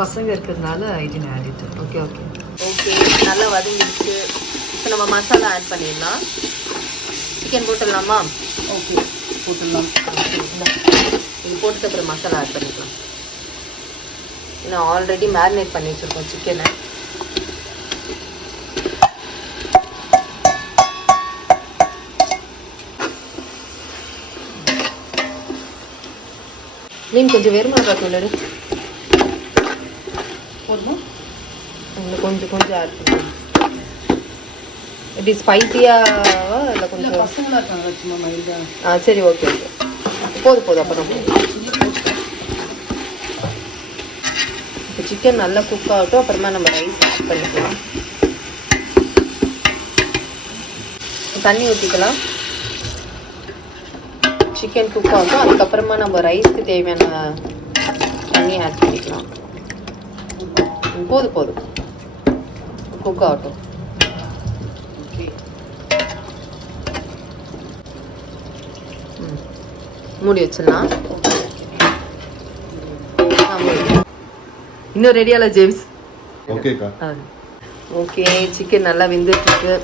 பசங்க இருக்கிறதுனால I did add it. Okay okay okay. நல்லா வதங்கிடுச்சு. இப்போ நம்ம மசாலா ஆட் பண்ணிடலாம். சிக்கன் போட்டுடலாமா? ஓகே போட்டுடலாம். இது போட்டு அப்புறம் மசாலா ஆட் பண்ணிக்கலாம். நான் ஆல்ரெடி மேரினேட் பண்ணி வச்சுருக்கோம் சிக்கனை. மீன் கொஞ்சம் வெறுமிளகாய் தூள் எடு. போதுமா? கொஞ்சம் கொஞ்சம் ஆட் பண்ணுங்க. இப்படி ஸ்பைஸியாவா இல்லை கொஞ்சம் பசங்களாக இருக்காங்க சும்மா மைல்டாக. சரி ஓகே ஓகே போதும் அப்புறம் இப்போ சிக்கன் நல்லா குக் ஆகட்டும். அப்புறமா நம்ம ரைஸ் ஆட் பண்ணிக்கலாம். தண்ணி ஊற்றிக்கலாம். சிக்கன் குக் ஆகட்டும். அதுக்கப்புறமா நம்ம ரைஸ்க்கு தேவையான தண்ணி ஆட் பண்ணிக்கலாம். போதும் குக் ஆகட்டும். மூடி வச்சிடலாம். இன்னும் ரெடியால ஜேம்ஸ்? ஓகேக்கா. ஓகே சிக்கன் நல்லா வெந்துட்டுருக்கு.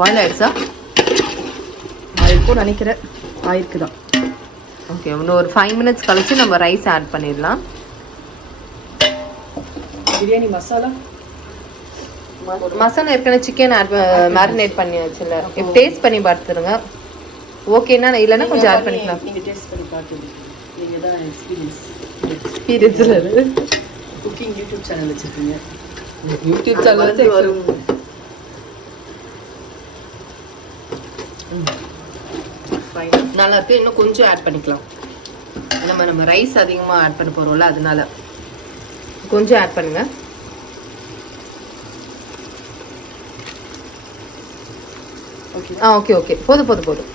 பாயில் ஆயிடுச்சா? ஆயிருக்கும் நினைக்கிறேன். ஆயிருக்கு தான். ஓகே இன்னும் ஒரு 5 minutes கழிச்சு நம்ம ரைஸ் ஆட் பண்ணிடலாம். பிரியாணி மசாலா ஏற்கனவே சிக்கன் மேரினேட் பண்ணி வச்சுல. இப்போ டேஸ்ட் பண்ணி பார்த்துருங்க. ஓகேண்ணா இல்லைன்னா கொஞ்சம் ஆட் பண்ணிக்கலாம். நீங்கள் டேஸ்ட் பண்ணி பார்த்துருங்க. நீங்கள் தான் எக்ஸ்பீரியன்ஸில் குக்கிங் யூடியூப் சேனல் வச்சுருக்கீங்க. யூடியூப் சேனல் வரும். நல்லா இருக்கு. இன்னும் கொஞ்சம் ஆட் பண்ணிக்கலாம். நம்ம ரைஸ் அதிகமாக ஆட் பண்ண போகிறோம்ல, அதனால கொஞ்சம் ஆட் பண்ணுங்க. ஓகே ஓகே போதும்.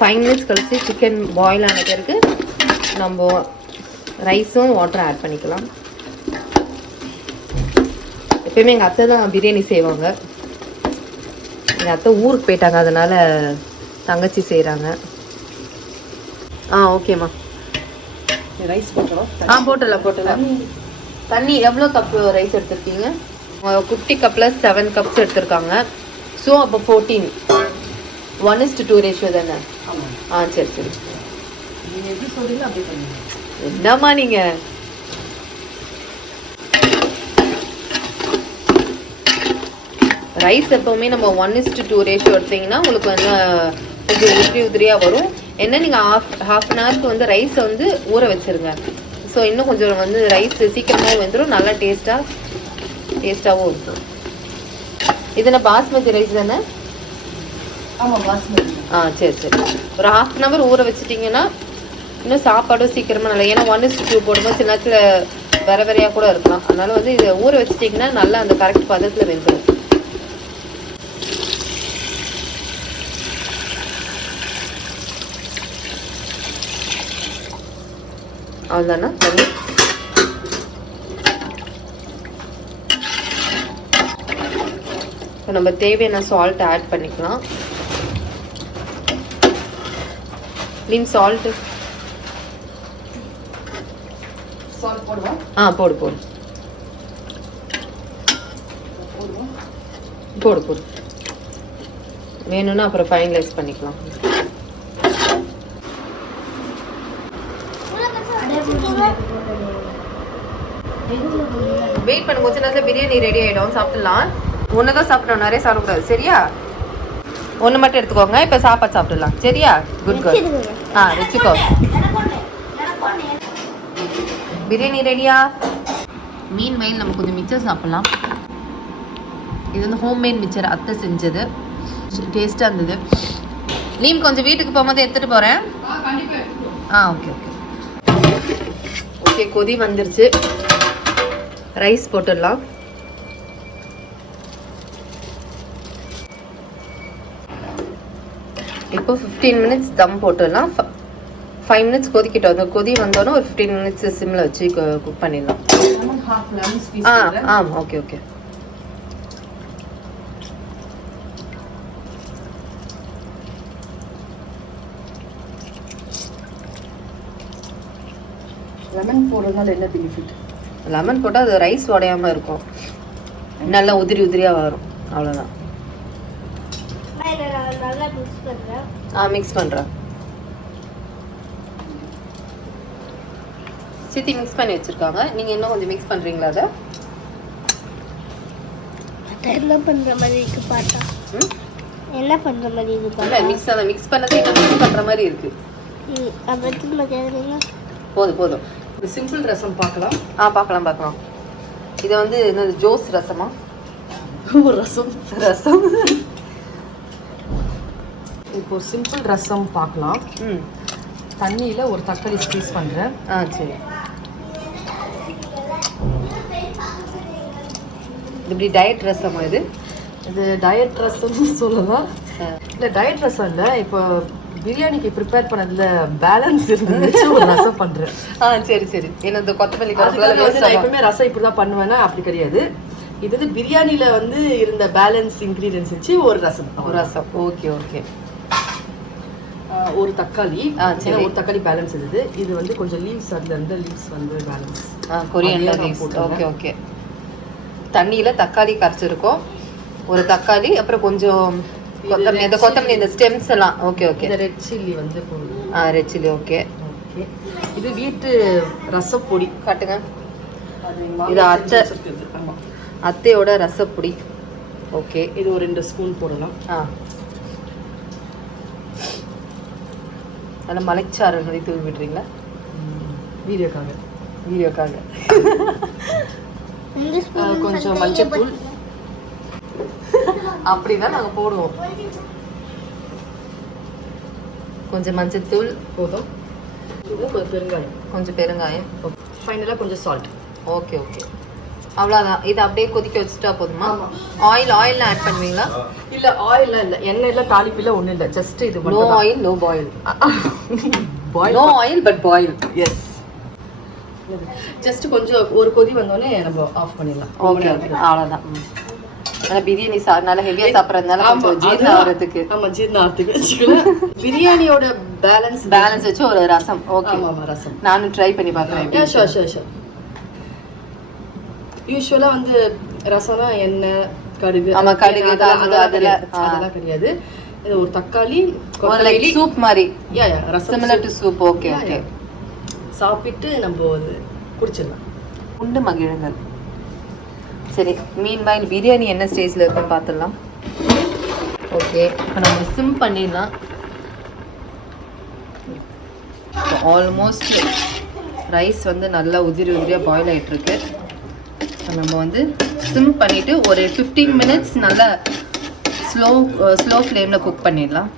5 minutes கழிச்சு சிக்கன் பாயில் ஆன பிறகு நம்ம ரைஸும் வாட்டரும் ஆட் பண்ணிக்கலாம். எப்பயுமே எங்கள் அத்தை தான் பிரியாணி செய்வாங்க. எங்கள் அத்தை ஊருக்கு போயிட்டாங்க, அதனால தங்கச்சி செய்கிறாங்க. ஓகேம்மா. ரைஸ் போட்டுறோம். போட்டுடலாம். தண்ணி எவ்வளோ கப் ரைஸ் எடுத்துருக்கீங்க? குட்டி கப்பில் 7 cups எடுத்துருக்காங்க. ஸோ அப்போ 14 1:2 ரேஷியோ தானே? சரி நீங்கள் எப்படி சொல்கிறீங்களோ அப்படி பண்ணுங்க. என்னம்மா நீங்கள் ரைஸ் எப்போவுமே நம்ம 1:2 ரேஷியோ எடுத்தீங்கன்னா உங்களுக்கு வந்து கொஞ்சம் உதிரியாக வரும். என்ன நீங்கள் ஹாஃப் அன் ஹவருக்கு வந்து ரைஸை வந்து ஊற வச்சுருங்க. ஸோ இன்னும் கொஞ்சம் வந்து ரைஸ் சீக்கிரமாக வந்துடும். நல்லா டேஸ்ட்டாகவும் இருக்கும். இது நான் பாஸ்மதி ரைஸ் தானே? ஆமாம் பாஸ்மதி. சரி ஒரு ஹாஃப் அன் ஹவர் ஊற வச்சுட்டிங்கன்னா இன்னும் சாப்பாடும் சீக்கிரமாக நல்லா. ஏன்னா 1:2 போடும்போது சில நேரத்தில் வேறையாக கூட இருக்கலாம். அதனால வந்து இதை ஊற வச்சுட்டிங்கன்னா நல்லா அந்த கரெக்ட் பதத்தில் வெந்துடும். அவ்வளோதானா தண்ணி? இப்போ நம்ம தேவையான சால்ட் ஆட் பண்ணிக்கலாம். சால்ட்டு போடுவா? போடு வேணும்னா அப்புறம் ஃபைனலைஸ் பண்ணிக்கலாம். வெயிட் பண்ணு, கொஞ்ச நேரத்தில் பிரியாணி ரெடி ஆகிடும். சாப்பிடலாம். ஒன்று தான் சாப்பிடணும், நிறைய சாப்பிடக்கூடாது சரியா? ஒன்று மட்டும் எடுத்துக்கோங்க. இப்போ சாப்பாடு சாப்பிடலாம் சரியா? Good girl. வச்சுக்கோ. பிரியாணி ரெடியா? மீன் வயல் நம்ம கொஞ்சம் மிச்சர் சாப்பிட்லாம். இது வந்து ஹோம்மேட் மிச்சர், அத்தை செஞ்சது. டேஸ்ட்டாக இருந்தது. நீம் கொஞ்சம் வீட்டுக்கு போகும்போது எடுத்துகிட்டு போகிறேன். ஓகே கொதி வந்துருச்சு. ரைஸ் போட்டுடலாம். இப்போ 15 minutes தம் போட்டுடலாம். 5 minutes கொதிக்கிட்டோம். அந்த கொதி வந்தோன்னா ஒரு 15 minutes சிம்மில் வச்சு குக் பண்ணிடலாம். ஓகே லெமன் போடுறதுனால என்ன பெனிஃபிட்? லெமன் போட்டால் அது ரைஸ் உடையாமல் இருக்கும், நல்லா உதிரி உதிரியாக வரும், அவ்வளோதான். மிக்ஸ் பண்ணுறேன். சித்தி மிக்ஸ் பண்ணி வச்சுருக்காங்க, நீங்கள் இன்னும் கொஞ்சம் மிக்ஸ் பண்ணுறீங்களா? அதை என்ன பண்ணுற மாதிரி இருக்கு பார்த்தா? என்ன பண்ணுற மாதிரி இருக்கு பார்த்தா? இல்லை, மிக்ஸ் பண்ணதை மிக்ஸ் பண்ணுற மாதிரி இருக்குது. போதும் போதும். ஒரு சிம்பிள் ரசம் பார்க்கலாம். பார்க்கலாம். இது வந்து என்னது, ஜோஸ் ரசமா? ஒரு ரசம். இப்போ சிம்பிள் ரசம் பார்க்கலாம். தண்ணியில் ஒரு தக்காளி ஸ்க்வீஸ் பண்ணுறேன். சரி. இப்படி டயட் ரசமா இது? இது டயட் ரசம்னு சொல்லலாம். இல்லை டயட் ரசம் இல்லை, இப்போ பிரியாணிக்கு ப்ரிப்பேர் பண்ணதுல பேலன்ஸ் இருந்துச்சு, ஒரு ரசம் பண்ணுறேன். சரி. என்ன இந்த கொத்தமல்லி நான் எப்பவுமே ரசம் இப்படி தான் பண்ணுவேன்னா அப்படி கிடையாது. இது வந்து பிரியாணியில் வந்து இருந்த பேலன்ஸ் இன்க்ரீடியன்ஸ் வச்சு ஒரு ரசம். ஓகே. ஒரு தக்காளி, ஒரு தக்காளி பேலன்ஸ் இருந்தது. இது வந்து கொஞ்சம் லீவ்ஸ், அந்த லீவ்ஸ் வந்து பேலன்ஸ். Coriander leaves. ஓகே. தண்ணியில் தக்காளி கரைச்சிருக்கோம், ஒரு தக்காளி, அப்புறம் கொஞ்சம் கொத்தமல்லி இந்த ஸ்டெம்ஸ் எல்லாம். ஓகே. இந்த ரெட் சில்லி வந்து போடுவோம். Red chilli. ஓகே. இது வீட்டு ரசப்பொடி. காட்டுங்க. இது அத்தையோட ரசப்பொடி. ஓகே. இது ஒரு 2 ஸ்பூன் போடலாம். நல்லா மலைச்சாரல் மாதிரி தூவி விடுறீங்களா? வீடியோக்காக. கொஞ்சம் மஞ்சள், அப்படிதான் நாங்கள் போடுவோம். கொஞ்சம் மஞ்சத்தூள் போதும். கொஞ்சம் பெருங்காயம், ஃபைனலாக கொஞ்சம் சால்ட். ஓகே. அவ்வளோதான். இது அப்படியே கொதிக்க வச்சுட்டா போதுமா? ஆயில்லாம் ஆட் பண்ணுவீங்களா? இல்லை, ஆயில்லாம் இல்லை, எண்ணெயில் தாளிப்பில் ஒன்றும் இல்லை, ஜஸ்ட் இது no oil no boil. No oil but boil. Yes. Just கொஞ்சம் ஒரு கொதி வந்தோடனே நம்ம ஆஃப் பண்ணிடலாம். ஓகே. அவ்வளோதான். ஆனால் பிரியாணி நல்லா ஹெவியாக சாப்பிட்றதுனால கொஞ்சம் ஜீரணம் ஆகிறதுக்கு. ஜீரணம் ஆகிறதுக்கு வச்சுக்கலாம். பிரியாணியோட பேலன்ஸ் வச்சு ஒரு ரசம். ஓகே. ரசம் நானும் ட்ரை பண்ணி பார்க்குறேன். ஷோர். யூஸ்வலாக வந்து ரசம்னா எண்ணெய், கடுகு, அதெல்லாம் கிடையாது. இது ஒரு தக்காளி, சூப் மாதிரி. ரசம் சிமிலர் டு சூப். ஓகே. சாப்பிட்டு நம்ம குடிச்சிடலாம். உண்டு மகிழுங்கள். சரி, மீன்வாயில் பிரியாணி என்ன ஸ்டேஜில் இருக்குன்னு பார்த்துடலாம். ஓகே, இப்போ நம்ம சிம் பண்ணிடலாம். ஆல்மோஸ்ட் ரைஸ் வந்து நல்லா உதிரியாக பாயில் ஆகிட்டுருக்கு. நம்ம வந்து சிம் பண்ணிவிட்டு ஒரு 15 மினிட்ஸ் நல்லா ஸ்லோ ஃப்ளேமில் குக் பண்ணிடலாம்.